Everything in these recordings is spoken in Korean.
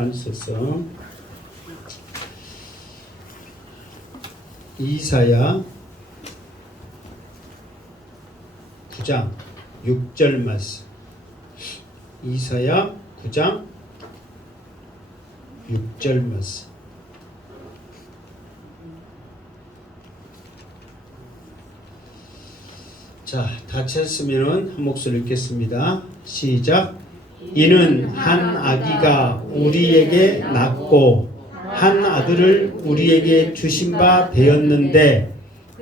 앉으셔서 이사야 9장 6절 말씀. 이사야 9장 6절 말씀. 자, 다 찾았으면 한 목소리 읽겠습니다. 시작. 이는 한 아기가 우리에게 낳고 한 아들을 우리에게 주신 바 되었는데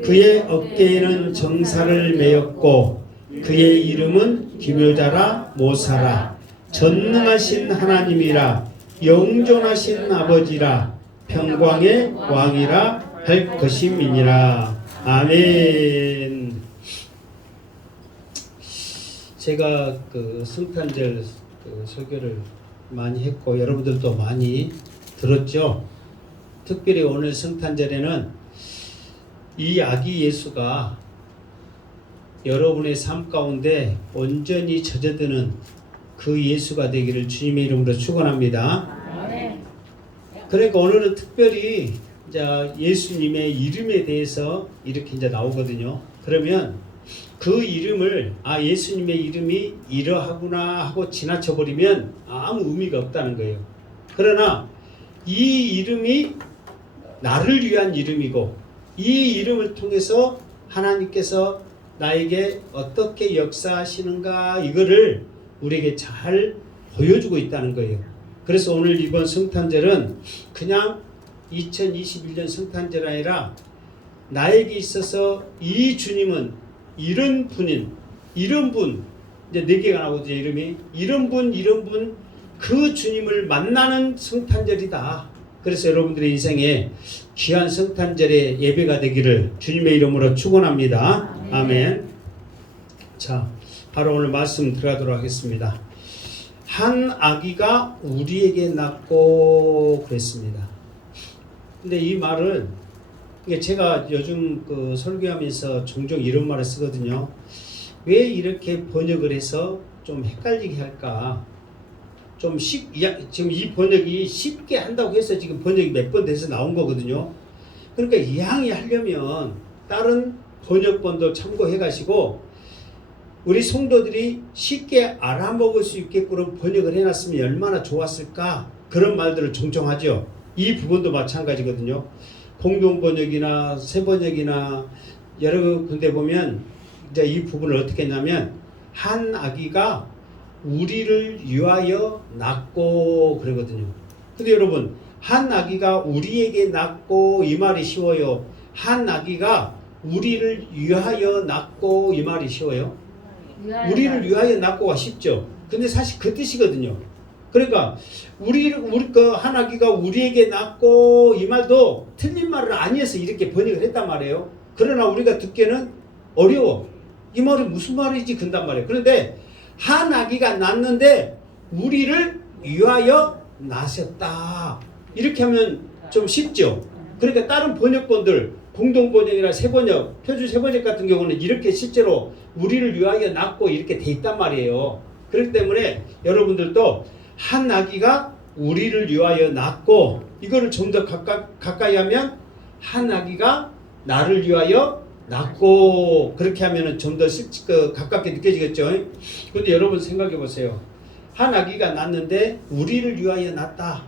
그의 어깨에는 정사를 메었고 그의 이름은 기묘자라 모사라 전능하신 하나님이라 영존하신 아버지라 평강의 왕이라 할 것임이니라. 아멘. 제가 그 성탄절 설교를 많이 했고 여러분들도 많이 들었죠. 특별히 오늘 성탄절에는 이 아기 예수가 여러분의 삶 가운데 온전히 젖어드는 그 예수가 되기를 주님의 이름으로 축원합니다. 그러니까 오늘은 특별히 이제 예수님의 이름에 대해서 이렇게 이제 나오거든요. 그러면 그 이름을 예수님의 이름이 이러하구나 하고 지나쳐 버리면 아무 의미가 없다는 거예요. 그러나 이 이름이 나를 위한 이름이고 이 이름을 통해서 하나님께서 나에게 어떻게 역사하시는가 이거를 우리에게 잘 보여주고 있다는 거예요. 그래서 오늘 이번 성탄절은 그냥 2021년 성탄절 아니라 나에게 있어서 이 주님은 이런 분인, 이런 분, 이제 4개가 나오죠, 이름이. 이런 분, 그 주님을 만나는 성탄절이다. 그래서 여러분들의 인생에 귀한 성탄절의 예배가 되기를 주님의 이름으로 축원합니다. 아멘. 자, 바로 오늘 말씀 들어가도록 하겠습니다. 한 아기가 우리에게 낳고 그랬습니다. 근데 이 말은 제가 요즘 그 설교하면서 종종 이런 말을 쓰거든요. 왜 이렇게 번역을 해서 좀 헷갈리게 할까? 지금 이 번역이 쉽게 한다고 해서 지금 번역이 몇 번 돼서 나온 거거든요. 그러니까 이왕이 하려면 다른 번역본도 참고해 가시고 우리 성도들이 쉽게 알아먹을 수 있게끔 번역을 해놨으면 얼마나 좋았을까? 그런 말들을 종종 하죠. 이 부분도 마찬가지거든요. 공동 번역이나 새 번역이나 여러 군데 보면 이제 이 부분을 어떻게 했냐면 한 아기가 우리를 위하여 낳고 그러거든요. 근데 여러분 한 아기가 우리에게 낳고 이 말이 쉬워요? 한 아기가 우리를 위하여 낳고 이 말이 쉬워요? 우리를 위하여 낳고가 쉽죠. 근데 사실 그 뜻이거든요. 그러니까 우리 그 한 아기가 우리에게 낳고 이 말도 틀린 말은 아니어서 이렇게 번역을 했단 말이에요. 그러나 우리가 듣기에는 어려워. 이 말이 무슨 말이지 근단 말이에요. 그런데 한 아기가 낳는데 우리를 위하여 낳으셨다. 이렇게 하면 좀 쉽죠. 그러니까 다른 번역본들 공동 번역이나 새 번역, 표준 새 번역 같은 경우는 이렇게 실제로 우리를 위하여 낳고 이렇게 돼 있단 말이에요. 그렇기 때문에 여러분들도 한 아기가 우리를 위하여 낳고 이거를 좀 더 가까이 하면 한 아기가 나를 위하여 낳고 그렇게 하면은 좀 더 가깝게 느껴지겠죠. 근데 여러분 생각해 보세요. 한 아기가 낳는데 우리를 위하여 낳았다.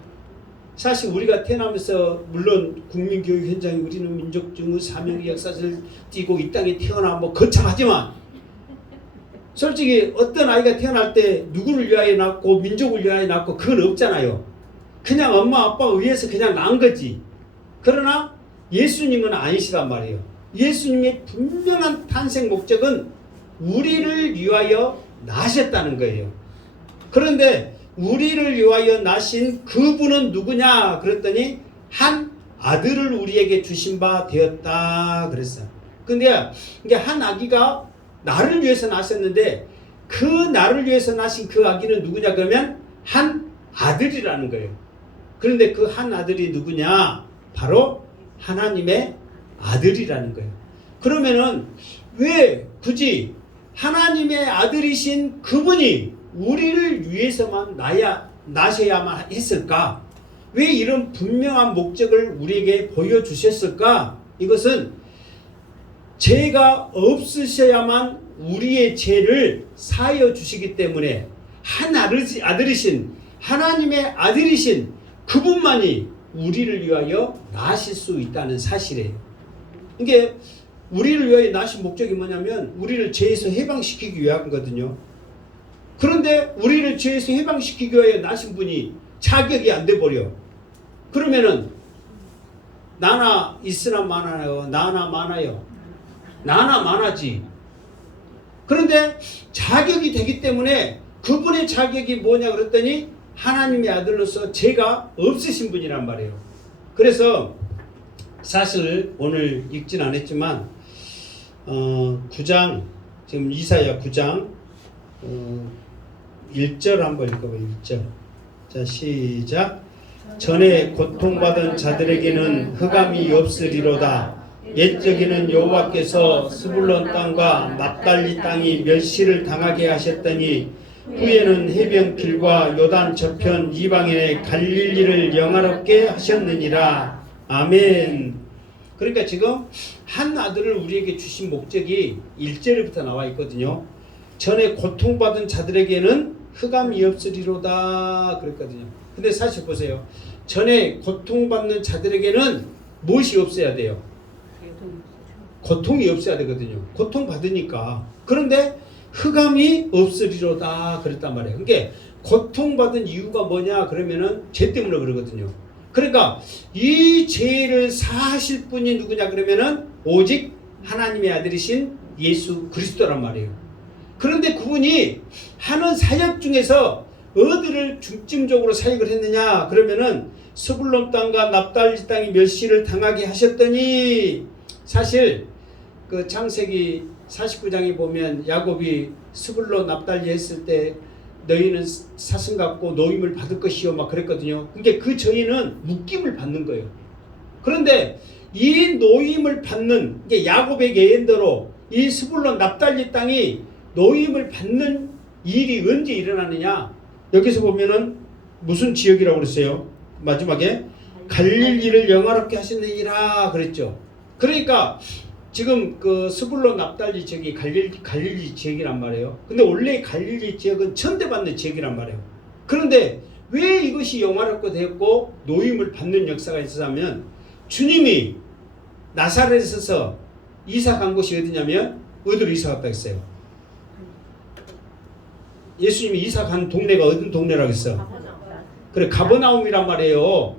사실 우리가 태어나면서 물론 국민교육 현장에 우리는 민족중의 사명의 역사를 띠고 이 땅에 태어나 거창하지만 솔직히 어떤 아이가 태어날 때 누구를 위하여 낳고 민족을 위하여 낳고 그건 없잖아요. 그냥 엄마 아빠가 위해서 그냥 낳은 거지. 그러나 예수님은 아니시단 말이에요. 예수님의 분명한 탄생 목적은 우리를 위하여 낳으셨다는 거예요. 그런데 우리를 위하여 낳으신 그분은 누구냐 그랬더니 한 아들을 우리에게 주신 바 되었다 그랬어요. 근데 이게 한 아기가 나를 위해서 낳았었는데 그 나를 위해서 낳으신 그 아기는 누구냐 그러면 한 아들이라는 거예요. 그런데 그 한 아들이 누구냐? 바로 하나님의 아들이라는 거예요. 그러면은 왜 굳이 하나님의 아들이신 그분이 우리를 위해서만 나셔야만 했을까? 왜 이런 분명한 목적을 우리에게 보여주셨을까? 이것은 죄가 없으셔야만 우리의 죄를 사하여 주시기 때문에 한 아들이신 하나님의 아들이신 그분만이 우리를 위하여 나실 수 있다는 사실이에요. 이게 우리를 위하여 나신 목적이 뭐냐면 우리를 죄에서 해방시키기 위함이거든요. 그런데 우리를 죄에서 해방시키기 위하여 나신 분이 자격이 안 돼버려. 그러면은 나나 있으나 많아요. 나나 많아요. 나나 많아지. 그런데 자격이 되기 때문에 그분의 자격이 뭐냐 그랬더니 하나님의 아들로서 죄가 없으신 분이란 말이에요. 그래서 사실 오늘 읽진 않았지만 9장 지금 이사야 9장 1절 한번 읽어봐요. 1절. 자 시작. 전에 고통받은 자들에게는 흑암이 없으리로다. 옛적에는 여호와께서 스불론 땅과 납달리 땅이 멸시를 당하게 하셨더니 후에는 해변길과 요단 저편 이방인의 갈릴리를 영화롭게 하셨느니라. 아멘. 그러니까 지금 한 아들을 우리에게 주신 목적이 1절부터 나와 있거든요. 전에 고통받은 자들에게는 흑암이 없으리로다 그랬거든요. 근데 사실 보세요. 전에 고통받는 자들에게는 무엇이 없어야 돼요? 고통이 없어야 되거든요. 고통받으니까. 그런데 흑암이 없으리로다 그랬단 말이에요. 그러니까 고통받은 이유가 뭐냐 그러면은 죄 때문에 그러거든요. 그러니까 이 죄를 사하실 분이 누구냐 그러면은 오직 하나님의 아들이신 예수 그리스도란 말이에요. 그런데 그분이 하는 사역 중에서 어디를 중점적으로 사역을 했느냐 그러면은 스불론 땅과 납달리 땅이 멸시를 당하게 하셨더니 사실 그 창세기 49장에 보면 야곱이 스불론 납달리 했을 때 너희는 사슴 같고 노임을 받을 것이요 막 그랬거든요. 그러니까 그 저희는 묶임을 받는 거예요. 그런데 이 노임을 받는 야곱의 예언대로 이 스불론 납달리 땅이 노임을 받는 일이 언제 일어나느냐? 여기서 보면은 무슨 지역이라고 그랬어요? 마지막에 갈릴리를 영화롭게 하셨느니라 그랬죠. 그러니까 지금 그 스불론 납달리 지역이 갈릴리 지역이란 말이에요. 근데 원래 갈릴리 지역은 천대받는 지역이란 말이에요. 그런데 왜 이것이 영화롭게 되었고 노임을 받는 역사가 있었냐면 주님이 나사렛에서 이사 간 곳이 어디냐면 어디로 이사 갔다 했어요? 예수님이 이사 간 동네가 어떤 동네라고 했어? 그래 가버나움이란 말이에요.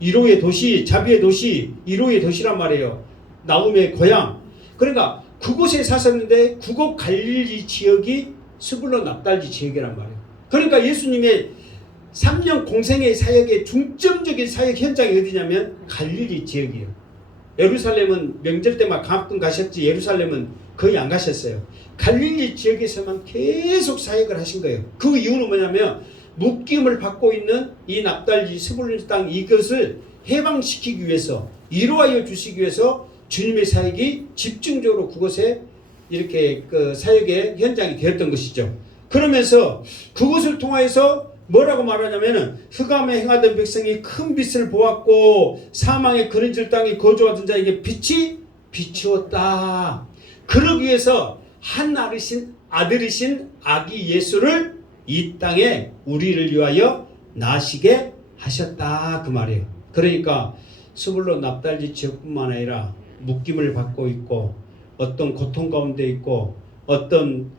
이로의 도시, 자비의 도시, 이로의 도시란 말이에요. 나움의 고향. 그러니까 그곳에 사셨는데 그곳 갈릴리 지역이 스불론 납달리 지역이란 말이에요. 그러니까 예수님의 3년 공생의 사역의 중점적인 사역 현장이 어디냐면 갈릴리 지역이에요. 예루살렘은 명절 때만 가끔 가셨지 예루살렘은 거의 안 가셨어요. 갈릴리 지역에서만 계속 사역을 하신 거예요. 그 이유는 뭐냐면 묶임을 받고 있는 이 납달리 스불론 땅 이것을 해방시키기 위해서 이루하여 주시기 위해서 주님의 사역이 집중적으로 그곳에 이렇게 그 사역의 현장이 되었던 것이죠. 그러면서 그것을 통하여서 뭐라고 말하냐면은 흑암에 행하던 백성이 큰 빛을 보았고 사망의 그늘질 땅에 거주하던 자에게 빛이 비추었다. 그러기 위해서 한 아들이신 아기 예수를 이 땅에 우리를 위하여 나시게 하셨다 그 말이에요. 그러니까 스불론 납달리 지역뿐만 아니라 묶임을 받고 있고 어떤 고통 가운데 있고 어떤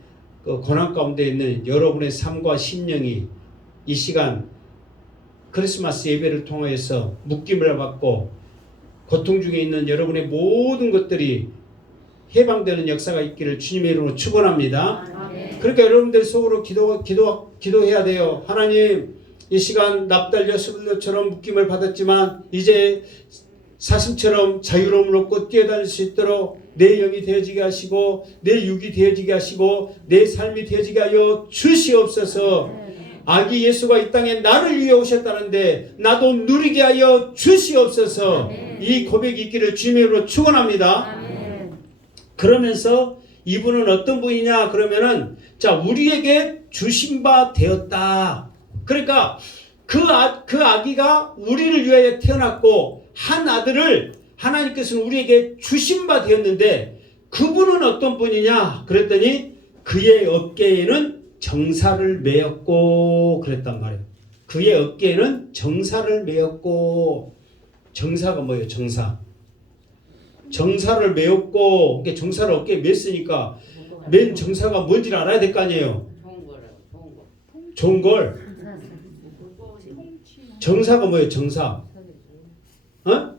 그 고난 가운데 있는 여러분의 삶과 심령이 이 시간 크리스마스 예배를 통해서 묶임을 받고 고통 중에 있는 여러분의 모든 것들이 해방되는 역사가 있기를 주님의 이름으로 축원합니다. 그러니까 여러분들 속으로 기도해야 돼요. 하나님 이 시간 납달려 스불론처럼 묶임을 받았지만 이제 사슴처럼 자유로움을 얻고 뛰어다닐 수 있도록 내 영이 되어지게 하시고 내 육이 되어지게 하시고 내 삶이 되어지게 하여 주시옵소서. 아기 예수가 이 땅에 나를 위해 오셨다는데 나도 누리게 하여 주시옵소서. 이 고백이 있기를 주님의 이름으로 축원합니다. 그러면서 이분은 어떤 분이냐 그러면은 자 우리에게 주신 바 되었다. 그러니까 그 아기가 우리를 위하여 태어났고 한 아들을 하나님께서는 우리에게 주신 바 되었는데 그분은 어떤 분이냐 그랬더니 그의 어깨에는 정사를 메었고 그랬단 말이에요. 그의 어깨에는 정사를 메었고 정사가 뭐예요? 정사를 메었고 정사를 어깨에 맸으니까 맨 정사가 뭔지를 알아야 될 거 아니에요. 좋은 걸. 정사가 뭐예요? 정사. 어?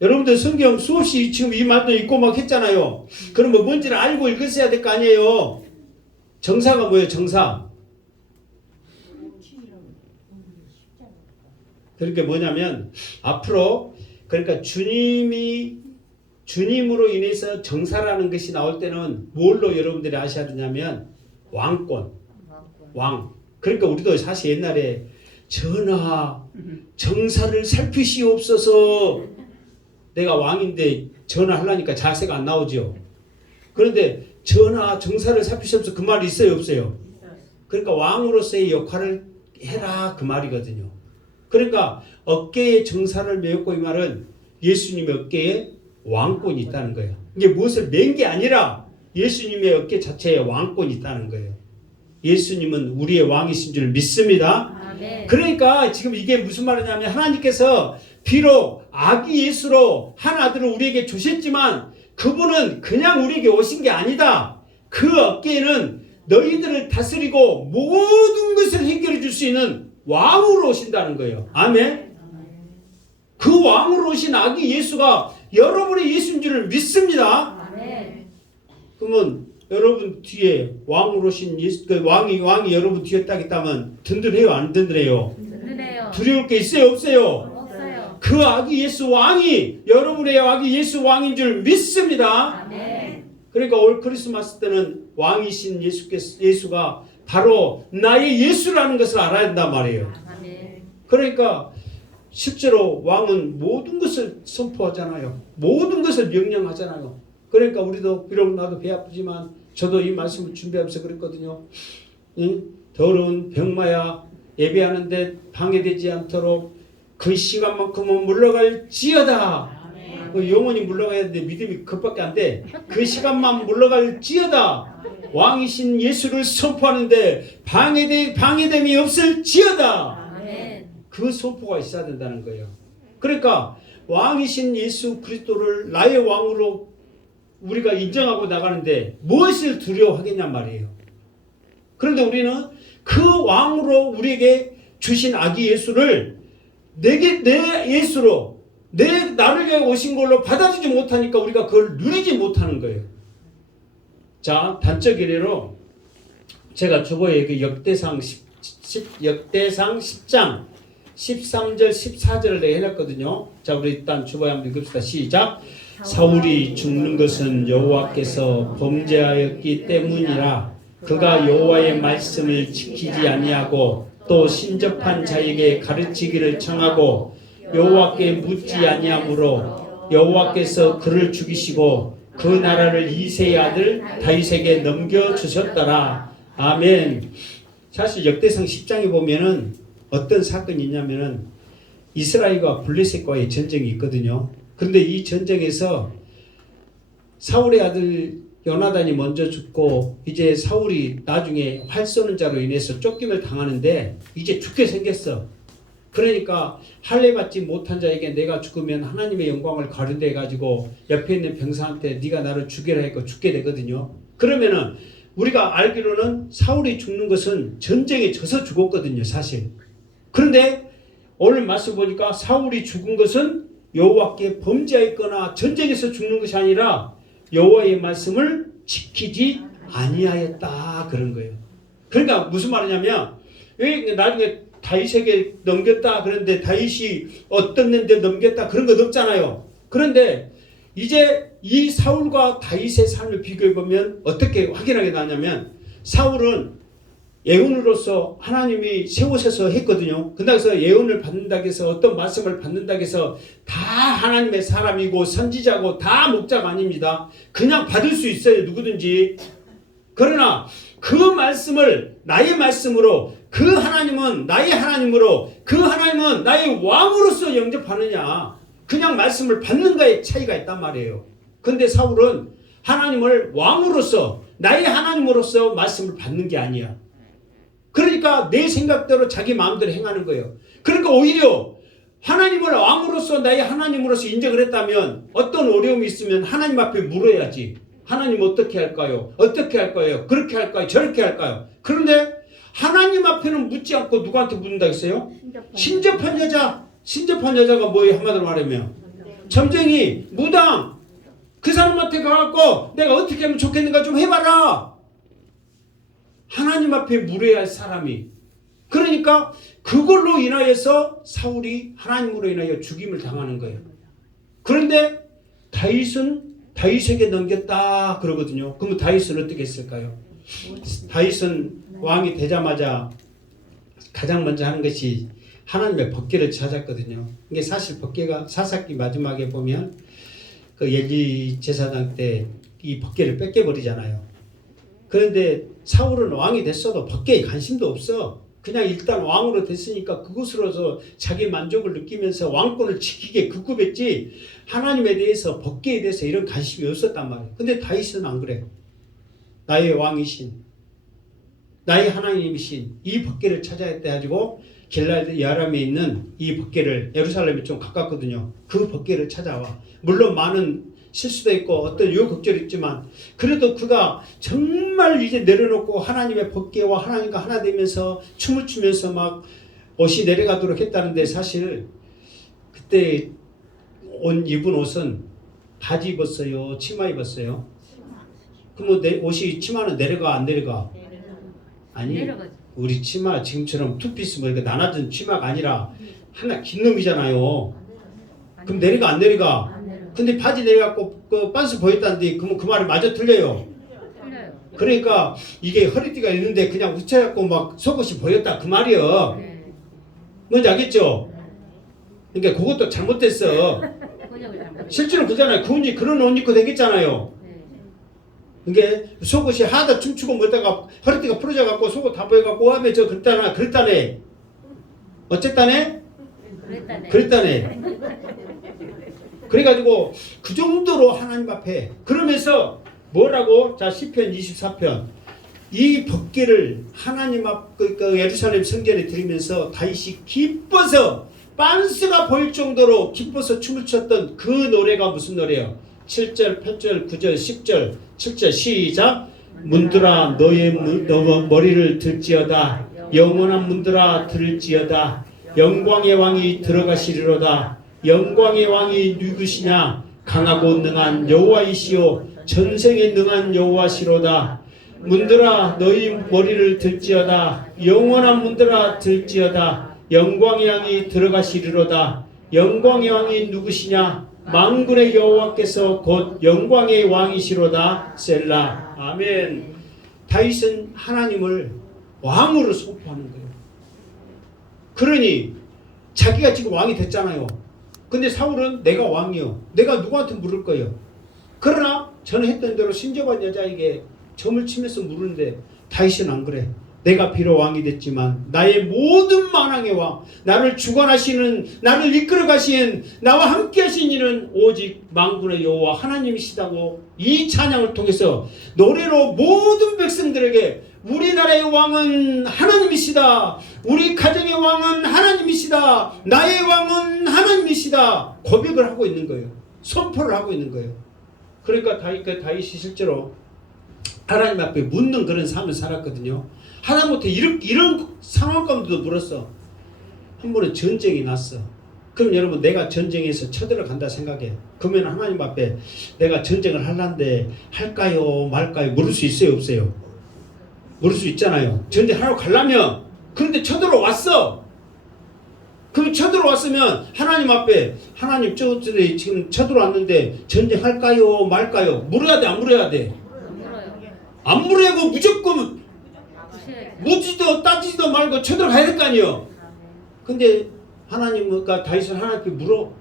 여러분들 성경 수없이 지금 이 말도 읽고 막 했잖아요. 그러면 뭔지를 알고 읽으셔야 될 거 아니에요. 정사가 뭐예요? 정사. 그러니까 뭐냐면 앞으로 그러니까 주님으로 인해서 정사라는 것이 나올 때는 뭘로 여러분들이 아셔야 되냐면 왕권. 왕. 그러니까 우리도 사실 옛날에 전하 정사를 살피시옵소서 내가 왕인데 전하하려니까 자세가 안 나오죠. 그런데 전하 정사를 살피시옵소서 그 말이 있어요 없어요? 그러니까 왕으로서의 역할을 해라 그 말이거든요. 그러니까 어깨에 정사를 메었고 이 말은 예수님의 어깨에 왕권이 있다는 거예요. 이게 무엇을 맨 게 아니라 예수님의 어깨 자체에 왕권이 있다는 거예요. 예수님은 우리의 왕이신 줄 믿습니다. 아멘. 그러니까 지금 이게 무슨 말이냐면 하나님께서 비록 아기 예수로 한 아들을 우리에게 주셨지만 그분은 그냥 우리에게 오신 게 아니다. 그 어깨에는 너희들을 다스리고 모든 것을 해결해 줄 수 있는 왕으로 오신다는 거예요. 아멘. 그 왕으로 오신 아기 예수가 여러분의 예수인 줄을 믿습니다. 아멘. 그러면 여러분 뒤에 왕으로 오신 예수, 그 왕이 여러분 뒤에 딱 있다면 든든해요, 안 든든해요? 든든해요. 두려울 게 있어요, 없어요? 없어요. 그 아기 예수 왕이 여러분의 아기 예수 왕인 줄 믿습니다. 아멘. 그러니까 올 크리스마스 때는 왕이신 예수가 바로 나의 예수라는 것을 알아야 된단 말이에요. 아멘. 그러니까 실제로 왕은 모든 것을 선포하잖아요. 모든 것을 명령하잖아요. 그러니까 우리도 비록 나도 배 아프지만 저도 이 말씀을 준비하면서 그랬거든요. 더러운 병마야 예배하는데 방해되지 않도록 그 시간만큼은 물러갈지어다. 영원히 물러가야 되는데 믿음이 그것밖에 안 돼. 그 시간만 물러갈지어다. 왕이신 예수를 선포하는데 방해됨이 없을지어다. 그 선포가 있어야 된다는 거예요. 그러니까 왕이신 예수 그리스도를 나의 왕으로 우리가 인정하고 나가는데 무엇을 두려워하겠냔 말이에요. 그런데 우리는 그 왕으로 우리에게 주신 아기 예수를 내 예수로 나를 위해 오신 걸로 받아주지 못하니까 우리가 그걸 누리지 못하는 거예요. 자, 단적 예로 제가 저번에 그 역대상 10장 13절 14절을 내가 해놨거든요. 자, 우리 일단 주보에 한번 읽읍시다. 시작. 사울이 죽는 것은 여호와께서 범죄하였기 때문이라. 그가 여호와의 말씀을 지키지 아니하고 또 신접한 자에게 가르치기를 청하고 여호와께 묻지 아니하므로 여호와께서 그를 죽이시고 그 나라를 이새의 아들 다윗에게 넘겨주셨더라. 아멘. 사실 역대상 10장에 보면은 어떤 사건이 있냐면은 이스라엘과 블레셋과의 전쟁이 있거든요. 그런데 이 전쟁에서 사울의 아들 요나단이 먼저 죽고 이제 사울이 나중에 활 쏘는 자로 인해서 쫓김을 당하는데 이제 죽게 생겼어. 그러니까 할례 받지 못한 자에게 내가 죽으면 하나님의 영광을 가른대 가지고 옆에 있는 병사한테 네가 나를 죽여라 했고 죽게 되거든요. 그러면은 우리가 알기로는 사울이 죽는 것은 전쟁에 져서 죽었거든요, 사실. 그런데 오늘 말씀 보니까 사울이 죽은 것은 여호와께 범죄하였거나 전쟁에서 죽는 것이 아니라 여호와의 말씀을 지키지 아니하였다 그런 거예요. 그러니까 무슨 말이냐면 왜 나중에 다윗에게 넘겼다 그런데 다윗이 어떻는데 넘겼다 그런 것 없잖아요. 그런데 이제 이 사울과 다윗의 삶을 비교해 보면 어떻게 확인하게 나냐면 사울은 예언으로서 하나님이 세우셔서 했거든요. 그래서 예언을 받는다고 해서 어떤 말씀을 받는다고 해서 다 하나님의 사람이고 선지자고 다 목자가 아닙니다. 그냥 받을 수 있어요. 누구든지. 그러나 그 말씀을 나의 말씀으로 그 하나님은 나의 하나님으로, 그 하나님은 나의 왕으로서 영접하느냐, 그냥 말씀을 받는가의 차이가 있단 말이에요. 근데 사울은 하나님을 왕으로서, 나의 하나님으로서 말씀을 받는 게 아니야. 그러니까 내 생각대로 자기 마음대로 행하는 거예요. 그러니까 오히려 하나님을 왕으로서, 나의 하나님으로서 인정을 했다면 어떤 어려움이 있으면 하나님 앞에 물어야지. 하나님 어떻게 할까요? 어떻게 할까요? 그렇게 할까요? 저렇게 할까요? 그런데 하나님 앞에는 묻지 않고 누구한테 묻는다 했어요? 신접한 여자. 신접한 여자가 뭐예요? 한마디로 말하면 점쟁이, 무당, 그 사람한테 가갖고 내가 어떻게 하면 좋겠는가 좀 해봐라. 하나님 앞에 물어야 할 사람이. 그러니까 그걸로 인하여서 사울이 하나님으로 인하여 죽임을 당하는 거예요. 그런데 다윗은 다윗에게 넘겼다 그러거든요. 그러면 다윗은 어떻게 했을까요? 다윗은 왕이 되자마자 가장 먼저 하는 것이 하나님의 법궤를 찾았거든요. 이게 사실 법궤가 사사기 마지막에 보면 그 엘리 제사장 때 이 법궤를 뺏겨버리잖아요. 그런데 사울은 왕이 됐어도 법궤에 관심도 없어. 그냥 일단 왕으로 됐으니까 그것으로서 자기 만족을 느끼면서 왕권을 지키게 급급했지 하나님에 대해서, 법궤에 대해서 이런 관심이 없었단 말이에요. 근데 다윗은 안 그래. 나의 왕이신, 나의 하나님이신 이 법궤를 찾아야 돼 가지고 길라드 야람에 있는 이 법궤를, 예루살렘이 좀 가깝거든요. 그 법궤를 찾아와. 물론 많은 실수도 있고 어떤 유혹곡절이 있지만 그래도 그가 정말 이제 내려놓고 하나님의 법궤와 하나님과 하나 되면서 춤을 추면서 막 옷이 내려가도록 했다는데, 사실 그때 입은 옷은 바지 입었어요? 치마 입었어요? 그럼 옷이 치마는 내려가 안 내려가? 아니, 내려가죠. 우리 치마 지금처럼 투피스 뭐 이렇게 나눠진 치마가 아니라 하나 긴 놈이잖아요. 그럼 내려가 안 내려가? 근데 바지 내려갖고 그 빤스 보였다는데 그러면 그 말이 마저 틀려요. 그러니까 이게 허리띠가 있는데 그냥 웃혀갖고 막 속옷이 보였다 그 말이요. 뭔지 알겠죠? 그러니까 그것도 잘못됐어. 실제로 그잖아요. 그런 옷 입고 다녔잖아요. 그게 속옷이 하다 춤추고 뭐다가 허리띠가 부러져갖고 속옷 다 보여갖고 하면 저 그랬다네. 어쨌다네? 그랬다네. 그래가지고 그 정도로 하나님 앞에 그러면서 뭐라고? 자, 시편 24편 이 법궤를 하나님 앞 그 예루살렘 성전에 드리면서 다윗이 기뻐서 빤스가 보일 정도로 기뻐서 춤을 췄던 그 노래가 무슨 노래예요? 7절, 8절, 9절, 10절, 7절 시작. 문들아 너의 머리를 들지어다. 영원한 문들아 들을지어다. 영광의 왕이 들어가시리로다. 영광의 왕이 누구시냐? 강하고 능한 여호와이시오 전생에 능한 여호와시로다. 문들아 너희 머리를 들지어다. 영원한 문들아 들지어다. 영광의 왕이 들어가시리로다. 영광의 왕이 누구시냐? 만군의 여호와께서 곧 영광의 왕이시로다. 셀라. 아멘. 다윗은 하나님을 왕으로 선포하는 거예요. 그러니 자기가 지금 왕이 됐잖아요. 근데 사울은 내가 왕이요. 내가 누구한테 물을 거예요. 그러나 저는 했던 대로 신접한 여자에게 점을 치면서 물는데 다윗은 안 그래. 내가 비록 왕이 됐지만 나의 모든 만왕의 왕, 나를 주관하시는, 나를 이끌어 가신, 나와 함께 하신 이는 오직 만군의 여호와 하나님이시다고 이 찬양을 통해서 노래로 모든 백성들에게 우리나라의 왕은 하나님이시다. 우리 가정의 왕은 하나님이시다. 나의 왕은 하나님이시다. 고백을 하고 있는 거예요. 선포를 하고 있는 거예요. 그러니까 다윗이 실제로 하나님 앞에 묻는 그런 삶을 살았거든요. 하나님한테 이런 상황 가운데도 물었어. 한 번은 전쟁이 났어. 그럼 여러분 내가 전쟁에서 쳐들어간다 생각해. 그러면 하나님 앞에 내가 전쟁을 하려는데 할까요 말까요 물을 수 있어요 없어요? 물을 수 있잖아요. 전쟁하러 가려면. 그런데 쳐들어왔어. 그럼 쳐들어왔으면 하나님 앞에 하나님 저들이 지금 쳐들어왔는데 전쟁할까요 말까요? 물어야 돼 안 물어야 돼? 안 물어야고 무조건 묻지도 따지지도 말고 쳐들어가야 될 거 아니에요. 근데 하나님과 다윗은 하나님 앞에 물어.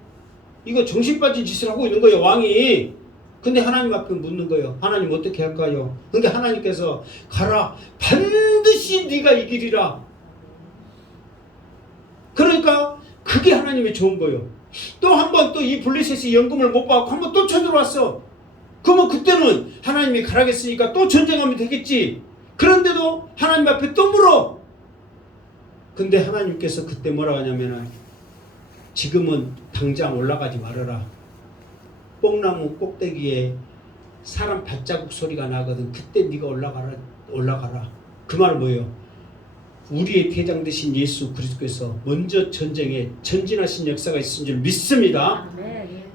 이거 정신 빠진 짓을 하고 있는 거예요 왕이. 근데 하나님 앞에 묻는 거예요. 하나님 어떻게 할까요? 그러니까 하나님께서 가라. 반드시 네가 이기리라. 그러니까 그게 하나님의 좋은 거예요. 또 한 번 또 이 블레셋이 연금을 못 받고 한 번 또 쳐들어왔어. 그러면 그때는 하나님이 가라겠으니까 또 전쟁하면 되겠지. 그런데도 하나님 앞에 또 물어. 근데 하나님께서 그때 뭐라고 하냐면은 지금은 당장 올라가지 말아라. 뽕나무 꼭대기에 사람 발자국 소리가 나거든. 그때 네가 올라가라. 그 말은 뭐예요? 우리의 대장 되신 예수 그리스도께서 먼저 전쟁에 전진하신 역사가 있은 줄 믿습니다.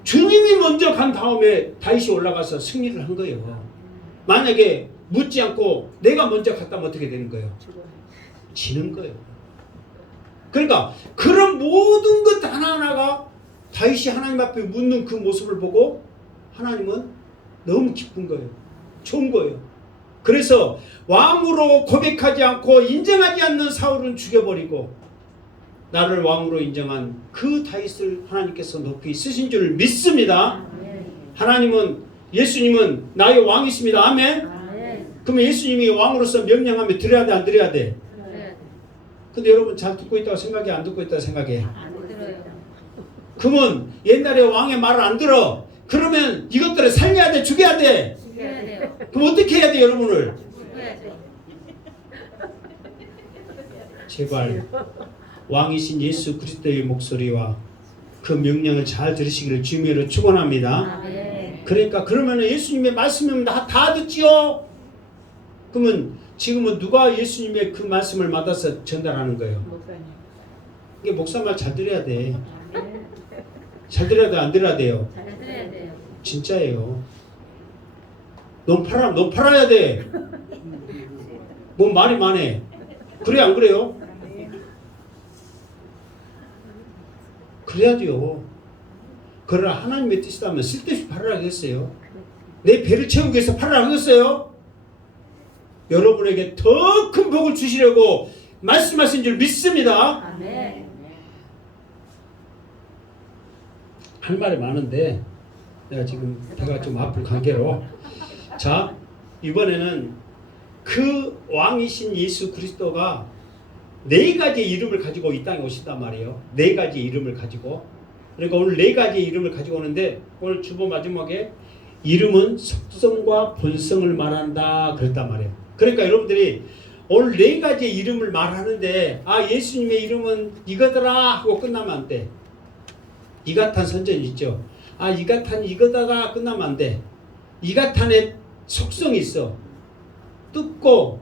주님이 먼저 간 다음에 다윗이 올라가서 승리를 한 거예요. 만약에 묻지 않고 내가 먼저 갔다면 어떻게 되는 거예요? 지는 거예요. 그러니까 그런 모든 것 하나하나가 다윗이 하나님 앞에 묻는 그 모습을 보고 하나님은 너무 기쁜 거예요. 좋은 거예요. 그래서 왕으로 고백하지 않고 인정하지 않는 사울은 죽여버리고 나를 왕으로 인정한 그 다윗을 하나님께서 높이 쓰신 줄 믿습니다. 하나님은 예수님은 나의 왕이십니다. 아멘. 그러면 예수님이 왕으로서 명령하면 드려야 돼, 안 드려야 돼? 근데 여러분 잘 듣고 있다고 생각해, 안 듣고 있다고 생각해? 안 들어요. 그러면 옛날에 왕의 말을 안 들어. 그러면 이것들을 살려야 돼, 죽여야 돼? 죽여야 돼요. 그럼 어떻게 해야 돼, 여러분을? 죽여야죠. 제발 왕이신 예수 그리스도의 목소리와 그 명령을 잘 들으시기를 주님으로 축원합니다. 그러니까 그러면 예수님의 말씀은 다 듣지요. 그러면 지금은 누가 예수님의 그 말씀을 받아서 전달하는 거예요? 목사님. 이게 목사 말 잘 들어야 돼. 잘 들어야 돼, 안 들어야 돼요? 잘 들어야 돼요. 진짜예요. 넌 팔아야 돼. 뭔 말이 많네. 그래, 안 그래요? 그래야 돼요. 그러나 하나님의 뜻이라면 쓸데없이 팔으라고 했어요. 내 배를 채우기 위해서 팔으라고 했어요. 여러분에게 더 큰 복을 주시려고 말씀하신 줄 믿습니다. 아멘. 할 말이 많은데 내가 지금 배가 좀 아픈 관계로 자, 이번에는 그 왕이신 예수 그리스도가 4가지의 이름을 가지고 이 땅에 오신단 말이에요. 4가지의 이름을 가지고. 그러니까 오늘 4가지의 이름을 가지고 오는데 오늘 주보 마지막에 이름은 속성과 본성을 말한다 그랬단 말이에요. 그러니까 여러분들이 오늘 4가지의 이름을 말하는데 예수님의 이름은 이거더라 하고 끝나면 안 돼. 이가탄 선전 있죠. 이가탄이 이거다가 끝나면 안 돼. 이가탄의 속성이 있어. 뜯고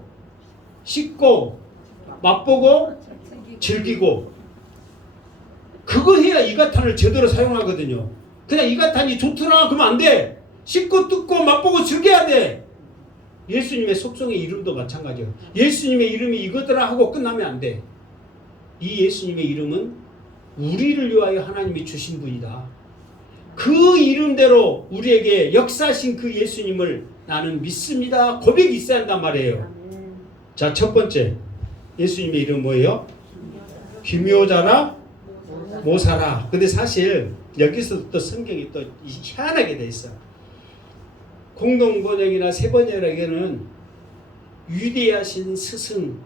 씹고 맛보고 즐기고 그거 해야 이가탄을 제대로 사용하거든요. 그냥 이가탄이 좋더라 그러면 안 돼. 씹고 뜯고 맛보고 즐겨야 돼. 예수님의 속성의 이름도 마찬가지예요. 예수님의 이름이 이거더라 하고 끝나면 안 돼. 이 예수님의 이름은 우리를 위하여 하나님이 주신 분이다. 그 이름대로 우리에게 역사하신 그 예수님을 나는 믿습니다. 고백이 있어야 한단 말이에요. 자, 첫 번째 예수님의 이름 뭐예요? 기묘자라 모사라. 근데 사실 여기서 또 성경이 또 희한하게 돼 있어. 공동번역이나 세번역에는 위대하신 스승,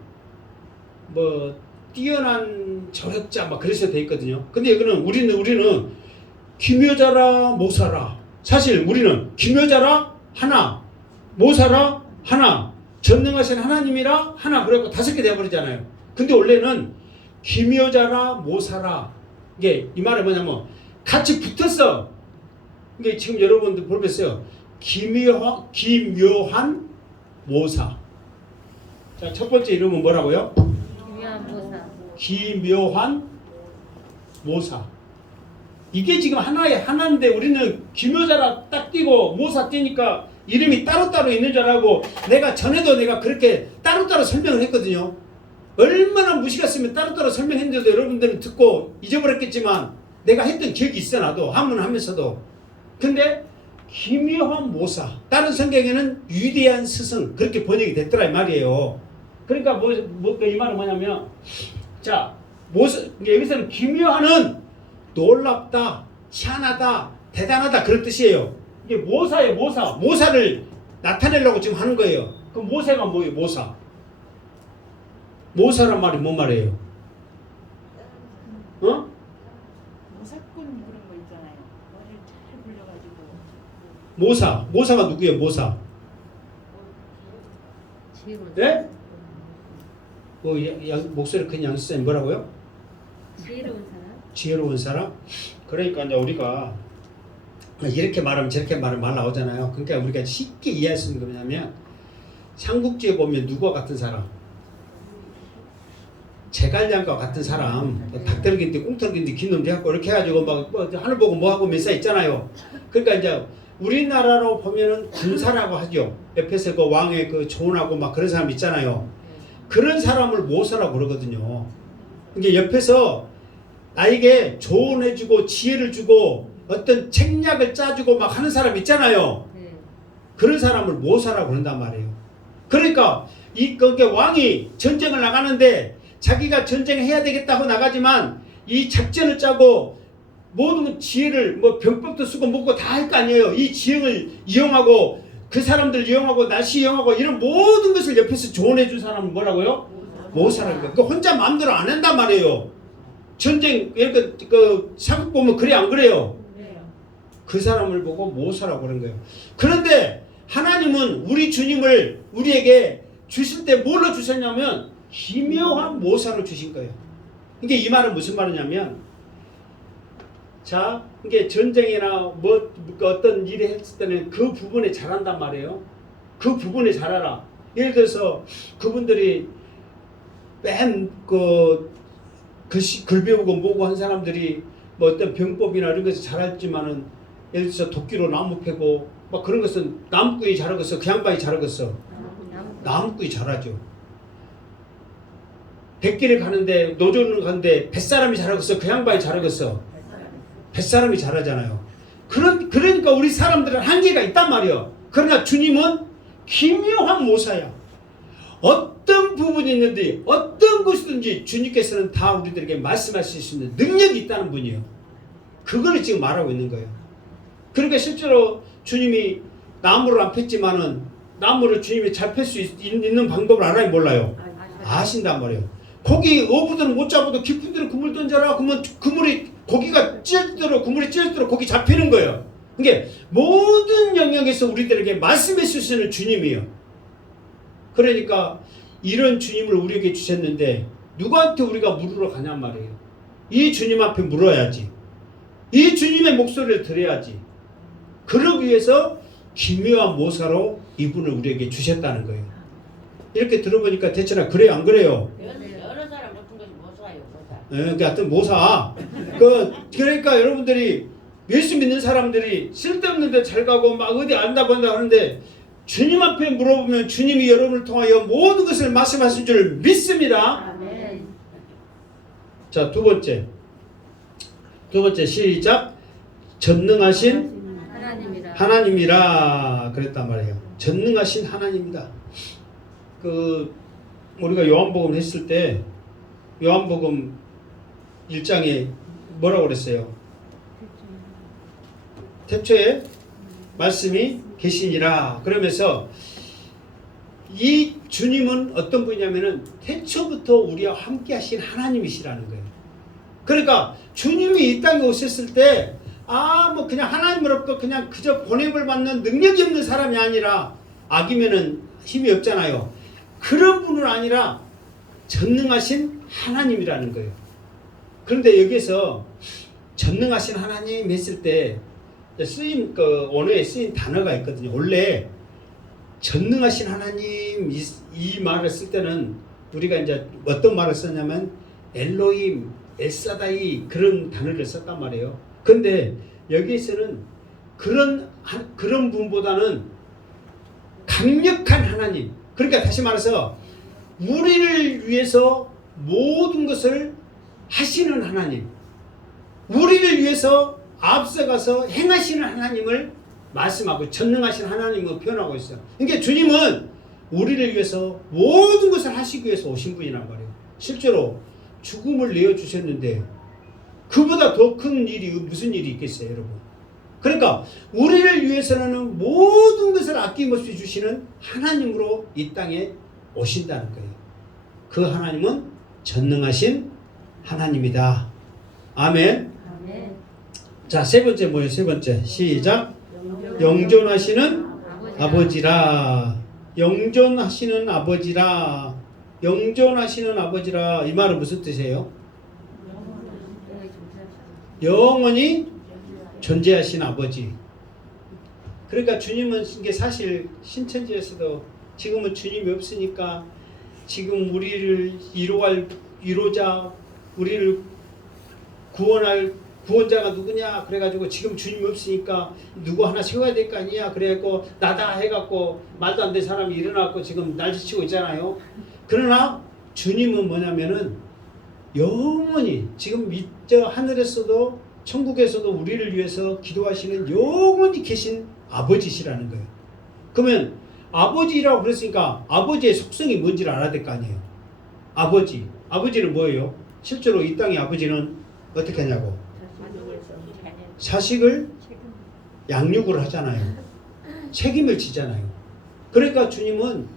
뛰어난 저력자 그래서 돼 있거든요. 근데 여기는 우리는 기묘자라 모사라. 사실 우리는 기묘자라 하나, 모사라 하나, 전능하신 하나님이라 하나 그래갖고 5개 되어버리잖아요. 근데 원래는 기묘자라 모사라. 이게 이 말은 뭐냐면 같이 붙었어. 이게 지금 여러분들 보겠어요. 기묘한 모사. 자, 첫 번째 이름은 뭐라고요? 기묘한 모사. 기묘한 모사. 이게 지금 하나인데 우리는 기묘자라 딱 띄고 모사 띄니까 이름이 따로따로 있는 줄 알고 내가 전에도 그렇게 따로따로 설명을 했거든요. 얼마나 무시가 쓰면 따로따로 설명했는데도 여러분들은 듣고 잊어버렸겠지만 내가 했던 기억이 있어 나도 하면서도. 근데 기묘한 모사. 다른 성경에는 위대한 스승 그렇게 번역이 됐더라 이 말이에요. 그러니까 이 말은 뭐냐면 자 모사 여기서는 기묘한은 놀랍다, 희한하다, 대단하다 그런 뜻이에요. 이게 모사예요. 모사를 나타내려고 지금 하는 거예요. 그럼 모사가 뭐예요? 모사란 말이 뭔 말이에요? 모사꾼 그런 거 있잖아요. 머리를 잘 굴려가지고. 모사가 누구예요? 모사. 지혜로운 네? 목소리 큰 양수쌤 뭐라고요? 지혜로운 사람. 지혜로운 사람? 그러니까 이제 우리가 이렇게 말하면 저렇게 말하면 말 나오잖아요. 그러니까 우리가 쉽게 이해할 수 있는 게 뭐냐면 삼국지에 보면 누구와 같은 사람? 제갈량과 같은 사람, 닭떨기인데 꽁털기인데 긴놈도 해갖고 이렇게 해가지고 막 하늘 보고 뭐하고 맨사 있잖아요. 그러니까 이제 우리나라로 보면은 군사라고 하죠. 옆에서 그 왕의 그 조언하고 막 그런 사람 있잖아요. 그런 사람을 모사라고 그러거든요. 이게 옆에서 나에게 조언해주고 지혜를 주고 어떤 책략을 짜주고 막 하는 사람 있잖아요. 네. 그런 사람을 모사라고 그런단 말이에요. 그러니까 그게 왕이 전쟁을 나가는데 자기가 전쟁을 해야 되겠다고 나가지만 이 작전을 짜고 모든 지혜를 뭐 병법도 쓰고 뭐고 다 할 거 아니에요. 이 지혜를 이용하고 그 사람들 이용하고 날씨 이용하고 이런 모든 것을 옆에서 조언해 준 사람은 뭐라고요? 모사라는 거예요. 그 혼자 마음대로 안 한단 말이에요. 전쟁 그 사극 보면 그래 안 그래요? 그 사람을 보고 모사라고 그런 거예요. 그런데 하나님은 우리 주님을 우리에게 주실 때 뭘로 주셨냐면 기묘한 모사로 주신 거예요. 이게 이 말은 무슨 말이냐면 자, 이게 전쟁이나 뭐 어떤 일을 했을 때는 그 부분에 잘한단 말이에요. 그 부분에 잘하라. 예를 들어서 그분들이 글 배우고 뭐고 한 사람들이 뭐 어떤 병법이나 이런 것을 잘했지만은 예를 들어서 도끼로 나무 패고 막 그런 것은 나무꾼이 잘하겠어. 그 양반이 잘하겠어. 나무꾼이 잘하죠. 백길을 가는데 노조를 가는데 뱃사람이 잘하겠어. 그 양반이 잘하겠어. 뱃사람이 잘하잖아요. 그러니까 우리 사람들은 한계가 있단 말이에요. 그러나 주님은 기묘한 모사야. 어떤 부분이 있는데 어떤 것이든지 주님께서는 다 우리들에게 말씀하실 수 있는 능력이 있다는 분이에요. 그걸 지금 말하고 있는 거예요. 그러니까 실제로 주님이 나무를 안 폈지만은 나무를 주님이 잘 펼 수 있는 방법을 알아요? 몰라요? 아신단 말이에요. 고기 어부들은 못 잡아도 깊은 데로 그물 던져라. 그러면 그물이 고기가 찢어지도록 그물이 찢어지도록 고기 잡히는 거예요. 그게 모든 영역에서 우리들에게 말씀해 주시는 주님이에요. 그러니까 이런 주님을 우리에게 주셨는데 누구한테 우리가 물으러 가냔 말이에요. 이 주님 앞에 물어야지. 이 주님의 목소리를 들어야지. 그러기 위해서 기묘한 모사로 이분을 우리에게 주셨다는 거예요. 이렇게 들어보니까 대체나 그래요 안 그래요? 여러 사람 같은 것이 모사예요, 모사. 그 하여튼 모사. 그러니까 여러분들이 예수 믿는 사람들이 쓸데없는 데 잘 가고 막 어디 안다고 한다 하는데 주님 앞에 물어보면 주님이 여러분을 통하여 모든 것을 말씀하신 줄 믿습니다. 네. 자, 두 번째 시작. 전능하신 하나님이라 그랬단 말이에요. 전능하신 하나님이다. 우리가 요한복음 했을 때 요한복음 1장에 뭐라고 그랬어요? 태초에 말씀이 계시니라. 그러면서 이 주님은 어떤 분이냐면은 태초부터 우리와 함께 하신 하나님이시라는 거예요. 그러니까 주님이 이 땅에 오셨을 때 뭐 그냥 하나님으로부터 그냥 그저 보냄을 받는 능력이 없는 사람이 아니라 악이면은 힘이 없잖아요. 그런 분은 아니라 전능하신 하나님이라는 거예요. 그런데 여기서 전능하신 하나님 했을 때 쓰인 언어에 쓰인 단어가 있거든요. 원래 전능하신 하나님 이 말을 쓸 때는 우리가 이제 어떤 말을 썼냐면 엘로힘, 엘사다이 그런 단어를 썼단 말이에요. 그런데 여기에서는 그런 분보다는 강력한 하나님. 그러니까 다시 말해서 우리를 위해서 모든 것을 하시는 하나님, 우리를 위해서 앞서가서 행하시는 하나님을 말씀하고 전능하신 하나님을 표현하고 있어요. 그러니까 주님은 우리를 위해서 모든 것을 하시기 위해서 오신 분이란 말이에요. 실제로 죽음을 내어주셨는데 그보다 더 큰 일이 무슨 일이 있겠어요, 여러분? 그러니까 우리를 위해서는 모든 것을 아낌없이 주시는 하나님으로 이 땅에 오신다는 거예요. 그 하나님은 전능하신 하나님이다. 아멘. 아멘. 자, 세 번째 뭐예요? 세 번째. 시작. 영존하시는 아버지라. 영존하시는 아버지라. 영존하시는 아버지라. 이 말은 무슨 뜻이에요? 영원히 존재하신 아버지. 그러니까 주님은 이게 사실 신천지에서도 지금은 주님이 없으니까 지금 우리를 위로자, 우리를 구원할 구원자가 누구냐 그래가지고 지금 주님이 없으니까 누구 하나 세워야 될 거 아니야 그래갖고 나다 해갖고 말도 안 되는 사람이 일어나갖고 지금 날씨치고 있잖아요. 그러나 주님은 뭐냐면은 영원히 지금 저 하늘에서도 천국에서도 우리를 위해서 기도하시는 영원히 계신 아버지시라는 거예요. 그러면 아버지라고 그랬으니까 아버지의 속성이 뭔지를 알아야 될 거 아니에요. 아버지는 뭐예요? 실제로 이 땅의 아버지는 어떻게 하냐고 자식을 양육을 하잖아요. 책임을 지잖아요. 그러니까 주님은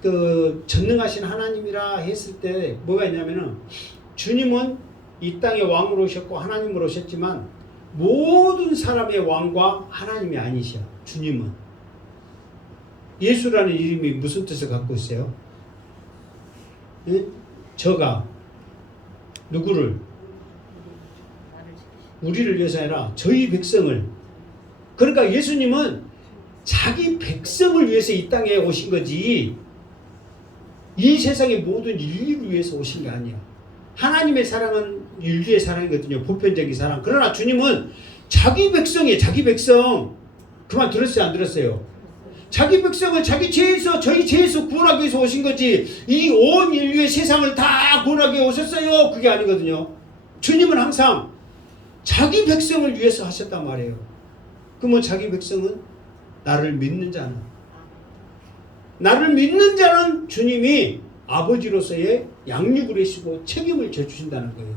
그 전능하신 하나님이라 했을 때 뭐가 있냐면은 주님은 이 땅의 왕으로 오셨고 하나님으로 오셨지만 모든 사람의 왕과 하나님이 아니셔. 주님은 예수라는 이름이 무슨 뜻을 갖고 있어요? 예? 저가 누구를? 우리를 위해서 아니라 저희 백성을. 그러니까 예수님은 자기 백성을 위해서 이 땅에 오신 거지 이 세상의 모든 인류를 위해서 오신 게 아니야. 하나님의 사랑은 인류의 사랑이거든요. 보편적인 사랑. 그러나 주님은 자기 백성이에요. 자기 백성. 그만 들었어요? 안 들었어요? 자기 백성을 자기 죄에서 저희 죄에서 구원하기 위해서 오신 거지 이 온 인류의 세상을 다 구원하기 위해 오셨어요. 그게 아니거든요. 주님은 항상 자기 백성을 위해서 하셨단 말이에요. 그러면 자기 백성은 나를 믿는 자는 주님이 아버지로서의 양육을 해주시고 책임을 져주신다는 거예요.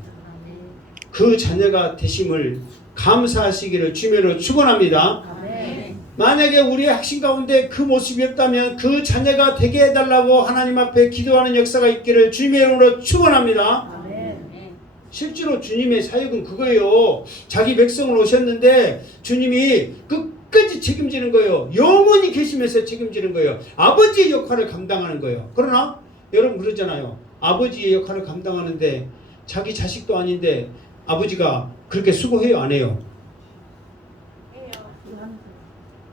그 자녀가 되심을 감사하시기를 주님으로 축원합니다. 만약에 우리의 핵심 가운데 그 모습이 없다면 그 자녀가 되게 해달라고 하나님 앞에 기도하는 역사가 있기를 주님의 이름으로 축원합니다. 실제로 주님의 사역은 그거예요. 자기 백성을 오셨는데 주님이 끝까지 책임지는 거예요. 영원히 계시면서 책임지는 거예요. 아버지의 역할을 감당하는 거예요. 그러나 여러분 그러잖아요. 아버지의 역할을 감당하는데 자기 자식도 아닌데 아버지가 그렇게 수고해요? 안 해요?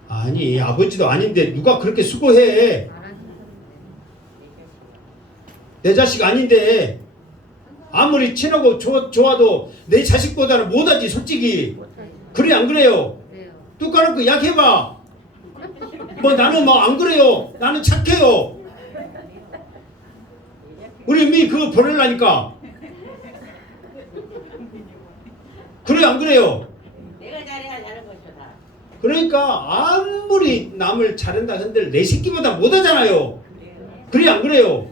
아니 아버지도 아닌데 누가 그렇게 수고해? 내 자식 아닌데 아무리 친하고 좋아도 내 자식보다는 못하지 솔직히. 그래 안 그래요? 뚝 까놓고 약해봐. 뭐 나는 뭐 안 그래요. 나는 착해요. 우리 엄미 그거 버리려니까. 그래 안 그래요? 내가 잘해야 잘하는 것이다. 그러니까 아무리 남을 잘한다 한들 내 새끼보다 못하잖아요. 그래 안 그래요?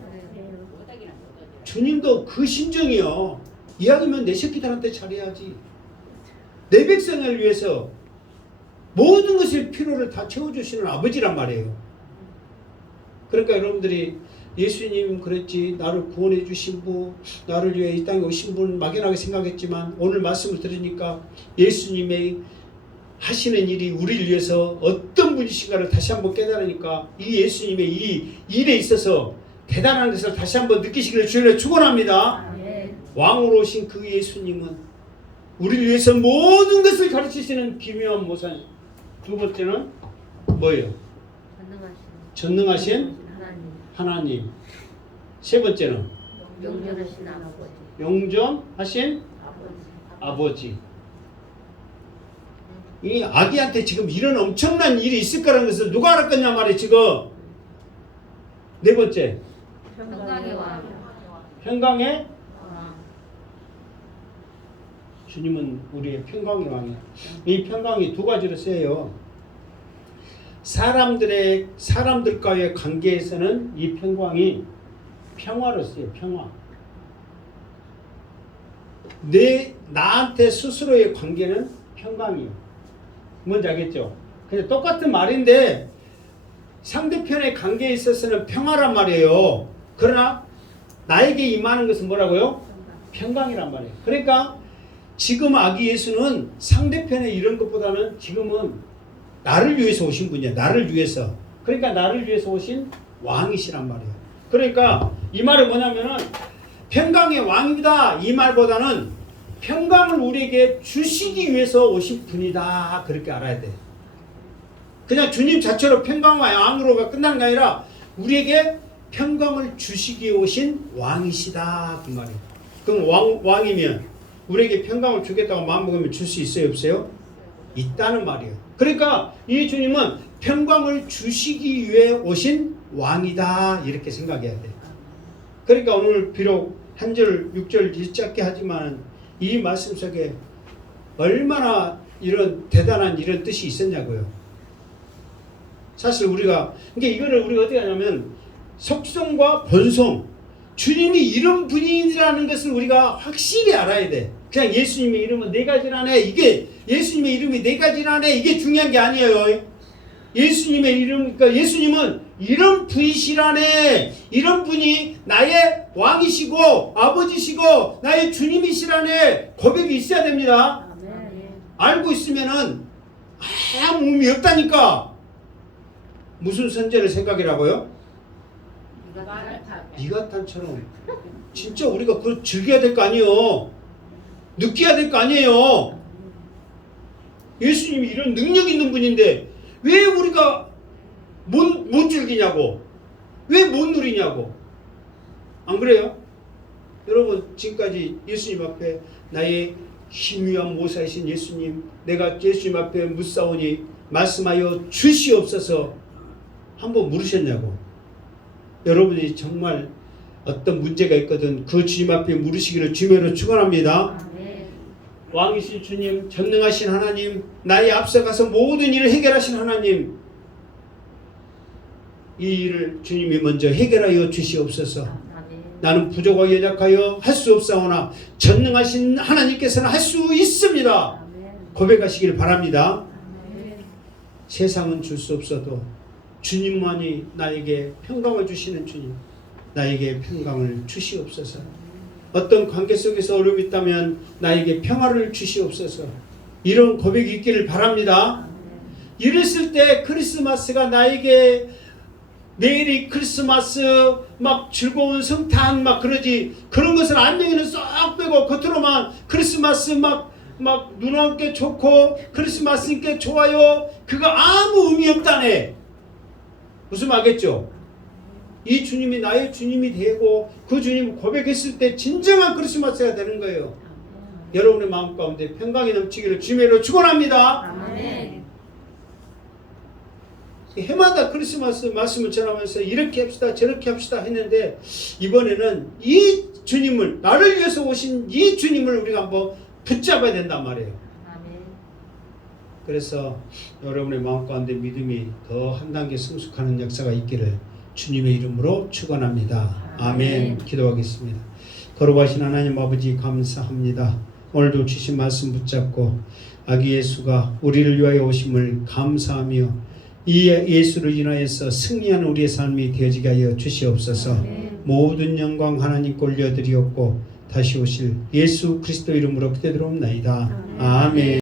주님도 그 심정이요. 이왕이면 내 새끼들한테 잘해야지. 내 백성을 위해서 모든 것을 필요를 다 채워주시는 아버지란 말이에요. 그러니까 여러분들이 예수님 그랬지 나를 구원해 주신 분 나를 위해 이 땅에 오신 분 막연하게 생각했지만 오늘 말씀을 들으니까 예수님의 하시는 일이 우리를 위해서 어떤 분이신가를 다시 한번 깨달으니까 이 예수님의 이 일에 있어서 대단한 것을 다시 한번 느끼시기를 주님을 축원합니다. 왕으로 오신 그 예수님은 우리를 위해서 모든 것을 가르치시는 기묘한 모사님. 두 번째는 뭐예요? 전능하신 하나님. 세 번째는 영존하신 아버지. 이 아기한테 지금 이런 엄청난 일이 있을 거라는 것을 누가 알았겠냐 말이에요 지금. 네 번째 평강의 주님은 우리의 평강의 왕이에요. 이 평강이 두 가지로 쓰여요. 사람들과의 관계에서는 이 평강이 평화로 쓰여요. 평화. 나한테 스스로의 관계는 평강이에요. 뭔지 알겠죠? 그냥 똑같은 말인데 상대편의 관계에 있어서는 평화란 말이에요. 그러나 나에게 임하는 것은 뭐라고요? 평강이란 말이에요. 그러니까 지금 아기 예수는 상대편의 이런 것보다는 지금은 나를 위해서 오신 분이야. 나를 위해서. 그러니까 나를 위해서 오신 왕이시란 말이에요. 그러니까 이 말은 뭐냐면은 평강의 왕이다 이 말보다는 평강을 우리에게 주시기 위해서 오신 분이다 그렇게 알아야 돼. 그냥 주님 자체로 평강의 왕으로가 끝나는 게 아니라 우리에게 평강을 주시기 위해 오신 왕이시다 그 말이에요. 그럼 왕이면 우리에게 평강을 주겠다고 마음먹으면 줄 수 있어요 없어요? 있다는 말이에요. 그러니까 이 주님은 평강을 주시기 위해 오신 왕이다 이렇게 생각해야 돼. 그러니까 오늘 비록 한 절 6절 짧게 하지만 이 말씀 속에 얼마나 이런 대단한 이런 뜻이 있었냐고요. 사실 우리가 그러니까 이거를 우리가 어떻게 하냐면 속성과 본성 주님이 이런 분이라는 것을 우리가 확실히 알아야 돼. 그냥 예수님의 이름은 네 가지라네 이게 예수님의 이름이 네 가지라네 이게 중요한 게 아니에요. 예수님의 이름 그러니까 예수님은 이런 분이시라네 이런 분이 나의 왕이시고 아버지시고 나의 주님이시라네 고백이 있어야 됩니다. 알고 있으면은 아무 의미 없다니까. 무슨 선제를 생각이라고요? 이가탄처럼 진짜 우리가 그걸 즐겨야 될 거 아니에요. 느껴야 될 거 아니에요. 예수님이 이런 능력 있는 분인데 왜 우리가 못 즐기냐고, 왜 못 누리냐고. 안 그래요? 여러분 지금까지 예수님 앞에 나의 희미한 모사이신 예수님 내가 예수님 앞에 묻사오니 말씀하여 주시옵소서 한번 물으셨냐고. 여러분이 정말 어떤 문제가 있거든 그 주님 앞에 물으시기를 주님으로 축원합니다. 왕이신 주님, 전능하신 하나님, 나의 앞서가서 모든 일을 해결하신 하나님, 이 일을 주님이 먼저 해결하여 주시옵소서. 나는 부족하고 연약하여 할 수 없사오나 전능하신 하나님께서는 할 수 있습니다. 고백하시길 바랍니다. 세상은 줄 수 없어도 주님만이 나에게 평강을 주시는 주님, 나에게 평강을 주시옵소서. 어떤 관계 속에서 어려움이 있다면 나에게 평화를 주시옵소서. 이런 고백이 있기를 바랍니다. 이랬을 때 크리스마스가 나에게 내일이 크리스마스 막 즐거운 성탄 막 그러지 그런 것을 안면에는 쏙 빼고 겉으로만 크리스마스 막 눈앞게 좋고 크리스마스니까 좋아요 그거 아무 의미 없다네. 무슨 말겠죠? 이 주님이 나의 주님이 되고 그 주님을 고백했을 때 진정한 크리스마스가 되는 거예요. 여러분의 마음 가운데 평강이 넘치기를 주님으로 축원합니다. 아멘. 해마다 크리스마스 말씀을 전하면서 이렇게 합시다 저렇게 합시다 했는데 이번에는 이 주님을 나를 위해서 오신 이 주님을 우리가 한번 붙잡아야 된단 말이에요. 그래서 여러분의 마음 가운데 믿음이 더 한 단계 성숙하는 역사가 있기를 주님의 이름으로 축원합니다. 아멘. 기도하겠습니다. 거룩하신 하나님 아버지 감사합니다. 오늘도 주신 말씀 붙잡고 아기 예수가 우리를 위하여 오심을 감사하며 이 예수를 인하여서 승리하는 우리의 삶이 되어지게 하여 주시옵소서. 모든 영광 하나님께 올려드리옵고 다시 오실 예수 그리스도 이름으로 기도드리옵나이다. 아멘.